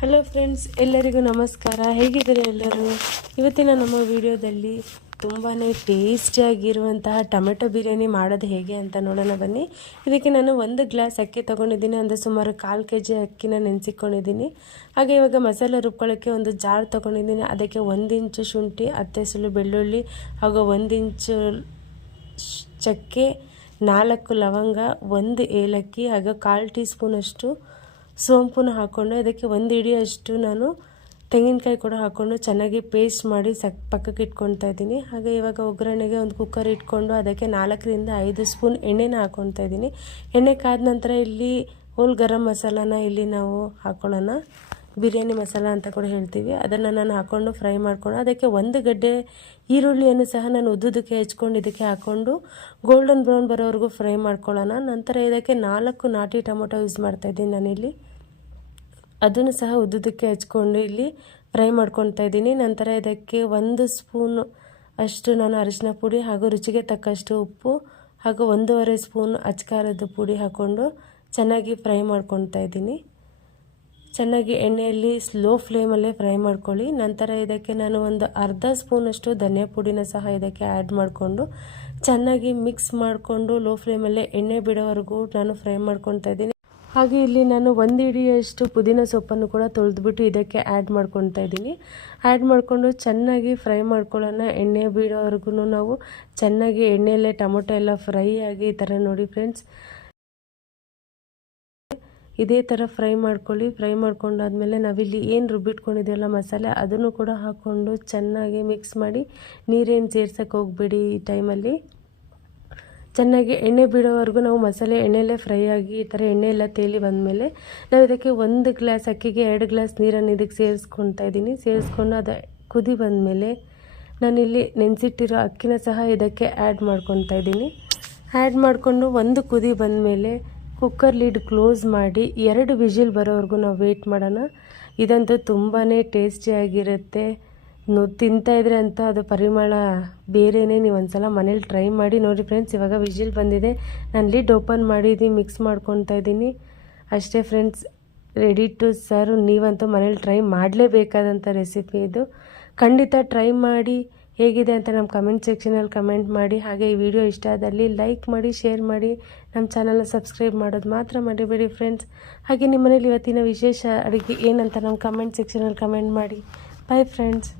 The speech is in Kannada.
ಹಲೋ ಫ್ರೆಂಡ್ಸ್, ಎಲ್ಲರಿಗೂ ನಮಸ್ಕಾರ. ಹೇಗಿದ್ದೀರಾ ಎಲ್ಲರೂ? ಇವತ್ತಿನ ನಮ್ಮ ವಿಡಿಯೋದಲ್ಲಿ ತುಂಬಾ ಟೇಸ್ಟಿಯಾಗಿರುವಂತಹ ಟೊಮೆಟೊ ಬಿರಿಯಾನಿ ಮಾಡೋದು ಹೇಗೆ ಅಂತ ನೋಡೋಣ ಬನ್ನಿ. ಇದಕ್ಕೆ ನಾನು 1 ಗ್ಲಾಸ್ ಅಕ್ಕಿ ತೊಗೊಂಡಿದ್ದೀನಿ. ಅಂದರೆ ಸುಮಾರು 1/4 kg ಅಕ್ಕಿನ ನೆನೆಸಿಕೊಂಡಿದ್ದೀನಿ. ಹಾಗೆ ಇವಾಗ ಮಸಾಲೆ ರುಬ್ಕೊಳ್ಳೋಕ್ಕೆ ಒಂದು ಜಾರ್ ತೊಗೊಂಡಿದ್ದೀನಿ. ಅದಕ್ಕೆ 1 ಇಂಚು ಶುಂಠಿ, 10 ಎಸಳು ಬೆಳ್ಳುಳ್ಳಿ ಹಾಗೂ 1 ಇಂಚು ಚಕ್ಕೆ, 4 ಲವಂಗ, 1 ಏಲಕ್ಕಿ ಹಾಗೂ 1/4 ಟೀ ಸ್ಪೂನಷ್ಟು ಸೋಂಪುನ ಹಾಕ್ಕೊಂಡು ಅದಕ್ಕೆ 1 ಹಿಡಿಯಷ್ಟು ನಾನು ತೆಂಗಿನಕಾಯಿ ಕೂಡ ಹಾಕ್ಕೊಂಡು ಚೆನ್ನಾಗಿ ಪೇಸ್ಟ್ ಮಾಡಿ ಪಕ್ಕಕ್ಕೆ ಇಟ್ಕೊತಾ ಇದ್ದೀನಿ. ಹಾಗೆ ಇವಾಗ ಒಗ್ಗರಣೆಗೆ ಒಂದು ಕುಕ್ಕರ್ ಇಟ್ಕೊಂಡು ಅದಕ್ಕೆ 4 ರಿಂದ 5 ಸ್ಪೂನ್ ಎಣ್ಣೆನ ಹಾಕ್ಕೊತಾ ಇದ್ದೀನಿ. ಎಣ್ಣೆ ಕಾದ ನಂತರ ಇಲ್ಲಿ ಹೋಲ್ ಗರಂ ಮಸಾಲಾನ ಇಲ್ಲಿ ನಾವು ಹಾಕ್ಕೊಳ್ಳೋಣ. ಬಿರಿಯಾನಿ ಮಸಾಲ ಅಂತ ಕೂಡ ಹೇಳ್ತೀವಿ. ಅದನ್ನು ನಾನು ಹಾಕ್ಕೊಂಡು ಫ್ರೈ ಮಾಡ್ಕೊಂಡು ಅದಕ್ಕೆ 1 ಗಡ್ಡೆ ಈರುಳ್ಳಿಯನ್ನು ಸಹ ನಾನು ಉದ್ದುದಕ್ಕೆ ಹೆಚ್ಕೊಂಡು ಇದಕ್ಕೆ ಹಾಕ್ಕೊಂಡು ಗೋಲ್ಡನ್ ಬ್ರೌನ್ ಬರೋವರೆಗೂ ಫ್ರೈ ಮಾಡ್ಕೊಳ್ಳೋಣ. ನಂತರ ಇದಕ್ಕೆ 4 ನಾಟಿ ಟೊಮೊಟೊ ಯೂಸ್ ಮಾಡ್ತಾಯಿದ್ದೀನಿ ನಾನಿಲ್ಲಿ. ಅದನ್ನು ಸಹ ಉದ್ದುದಕ್ಕೆ ಹಚ್ಕೊಂಡು ಇಲ್ಲಿ ಫ್ರೈ ಮಾಡ್ಕೊತಾ ಇದ್ದೀನಿ. ನಂತರ ಇದಕ್ಕೆ 1 ಸ್ಪೂನ್ ಅಷ್ಟು ನಾನು ಅರಿಶಿನ ಪುಡಿ ಹಾಗೂ ರುಚಿಗೆ ತಕ್ಕಷ್ಟು ಉಪ್ಪು ಹಾಗೂ 1.5 ಸ್ಪೂನ್ ಅಚ್ಕಾರದ ಪುಡಿ ಹಾಕ್ಕೊಂಡು ಚೆನ್ನಾಗಿ ಫ್ರೈ ಮಾಡ್ಕೊತಾ ಇದ್ದೀನಿ. ಚೆನ್ನಾಗಿ ಎಣ್ಣೆಯಲ್ಲಿ ಸ್ಲೋ ಫ್ಲೇಮಲ್ಲೇ ಫ್ರೈ ಮಾಡ್ಕೊಳ್ಳಿ. ನಂತರ ಇದಕ್ಕೆ ನಾನು ಒಂದು ಅರ್ಧ ಸ್ಪೂನಷ್ಟು ಧನಿಯಾ ಪುಡಿನ ಸಹ ಇದಕ್ಕೆ ಆ್ಯಡ್ ಮಾಡಿಕೊಂಡು ಚೆನ್ನಾಗಿ ಮಿಕ್ಸ್ ಮಾಡಿಕೊಂಡು ಲೋ ಫ್ಲೇಮಲ್ಲೇ ಎಣ್ಣೆ ಬಿಡೋವರೆಗೂ ನಾನು ಫ್ರೈ ಮಾಡ್ಕೊತಾ ಇದ್ದೀನಿ. ಹಾಗೆ ಇಲ್ಲಿ ನಾನು 1 ಹಿಡಿಯಷ್ಟು ಪುದೀನ ಸೊಪ್ಪನ್ನು ಕೂಡ ತೊಳೆದ್ಬಿಟ್ಟು ಇದಕ್ಕೆ ಆ್ಯಡ್ ಮಾಡ್ಕೊತಾ ಇದ್ದೀನಿ. ಆ್ಯಡ್ ಮಾಡಿಕೊಂಡು ಚೆನ್ನಾಗಿ ಫ್ರೈ ಮಾಡ್ಕೊಳ್ಳೋಣ. ಎಣ್ಣೆ ಬಿಡೋವರೆಗೂ ನಾವು ಚೆನ್ನಾಗಿ ಎಣ್ಣೆಯಲ್ಲೇ ಟೊಮೊಟೊ ಎಲ್ಲ ಫ್ರೈ ಆಗಿ ಈ ಥರ ನೋಡಿ ಫ್ರೆಂಡ್ಸ್, ಇದೇ ಥರ ಫ್ರೈ ಮಾಡ್ಕೊಳ್ಳಿ. ಫ್ರೈ ಮಾಡ್ಕೊಂಡಾದ್ಮೇಲೆ ನಾವಿಲ್ಲಿ ಏನು ರುಬ್ಬಿಟ್ಕೊಂಡಿದ್ದೀವಲ್ಲ ಮಸಾಲೆ, ಅದನ್ನು ಕೂಡ ಹಾಕ್ಕೊಂಡು ಚೆನ್ನಾಗಿ ಮಿಕ್ಸ್ ಮಾಡಿ. ನೀರೇನು ಸೇರ್ಸಕ್ಕೆ ಹೋಗಬೇಡಿ ಈ ಟೈಮಲ್ಲಿ. ಚೆನ್ನಾಗಿ ಎಣ್ಣೆ ಬಿಡೋವರೆಗೂ ನಾವು ಮಸಾಲೆ ಎಣ್ಣೆಯಲ್ಲೇ ಫ್ರೈ ಆಗಿ ಈ ಥರ ಎಣ್ಣೆ ಎಲ್ಲ ತೇಲಿ ಬಂದಮೇಲೆ ನಾವು ಇದಕ್ಕೆ 1 ಗ್ಲಾಸ್ ಅಕ್ಕಿಗೆ 2 ಗ್ಲಾಸ್ ನೀರನ್ನು ಇದಕ್ಕೆ ಸೇರಿಸ್ಕೊತಾ ಇದ್ದೀನಿ. ಸೇರಿಸ್ಕೊಂಡು ಅದು ಕುದಿ ಬಂದಮೇಲೆ ನಾನಿಲ್ಲಿ ನೆನೆಸಿಟ್ಟಿರೋ ಅಕ್ಕಿನ ಸಹ ಇದಕ್ಕೆ ಆ್ಯಡ್ ಮಾಡ್ಕೊತಾ ಇದ್ದೀನಿ. ಆ್ಯಡ್ ಮಾಡಿಕೊಂಡು 1 ಕುದಿ ಬಂದಮೇಲೆ ಕುಕ್ಕರ್ ಲಿಡ್ ಕ್ಲೋಸ್ ಮಾಡಿ 2 ವಿಜಿಲ್ ಬರೋವರೆಗೂ ನಾವು ವೆಯ್ಟ್ ಮಾಡೋಣ. ಇದಂತೂ ತುಂಬಾ ಟೇಸ್ಟಿಯಾಗಿರುತ್ತೆ. ತಿಂತಾಯಿದ್ರೆ ಅಂತ ಅದು ಪರಿಮಳ ಬೇರೆಯೇ. ನೀವು ಒಂದ್ಸಲ ಮನೇಲಿ ಟ್ರೈ ಮಾಡಿ ನೋಡಿ ಫ್ರೆಂಡ್ಸ್. ಇವಾಗ ವಿಜಿಲ್ ಬಂದಿದೆ, ನಾನು ಲಿಡ್ ಓಪನ್ ಮಾಡಿದ್ದೀನಿ, ಮಿಕ್ಸ್ ಮಾಡ್ಕೊತಾ ಇದ್ದೀನಿ. ಅಷ್ಟೇ ಫ್ರೆಂಡ್ಸ್, ರೆಡಿ ಟು ಸರ್ವ್. ನೀವಂತೂ ಮನೇಲಿ ಟ್ರೈ ಮಾಡಲೇಬೇಕಾದಂಥ ರೆಸಿಪಿ ಇದು. ಖಂಡಿತ ಟ್ರೈ ಮಾಡಿ ಹೇಗಿದೆ ಅಂತ ನಮ್ಮ ಕಮೆಂಟ್ ಸೆಕ್ಷನಲ್ಲಿ ಕಮೆಂಟ್ ಮಾಡಿ. ಹಾಗೆ ಈ ವಿಡಿಯೋ ಇಷ್ಟ ಆದಲ್ಲಿ ಲೈಕ್ ಮಾಡಿ, ಶೇರ್ ಮಾಡಿ, ನಮ್ಮ ಚಾನಲ್ನ ಸಬ್ಸ್ಕ್ರೈಬ್ ಮಾಡೋದು ಮಾತ್ರ ಮರಿಬೇಡಿ ಫ್ರೆಂಡ್ಸ್. ಹಾಗೆ ನಿಮ್ಮ ಮನೇಲಿ ಇವತ್ತಿನ ವಿಶೇಷ ಅಡುಗೆ ಏನಂತ ನಮ್ಮ ಕಮೆಂಟ್ ಸೆಕ್ಷನಲ್ಲಿ ಕಮೆಂಟ್ ಮಾಡಿ. Bye friends.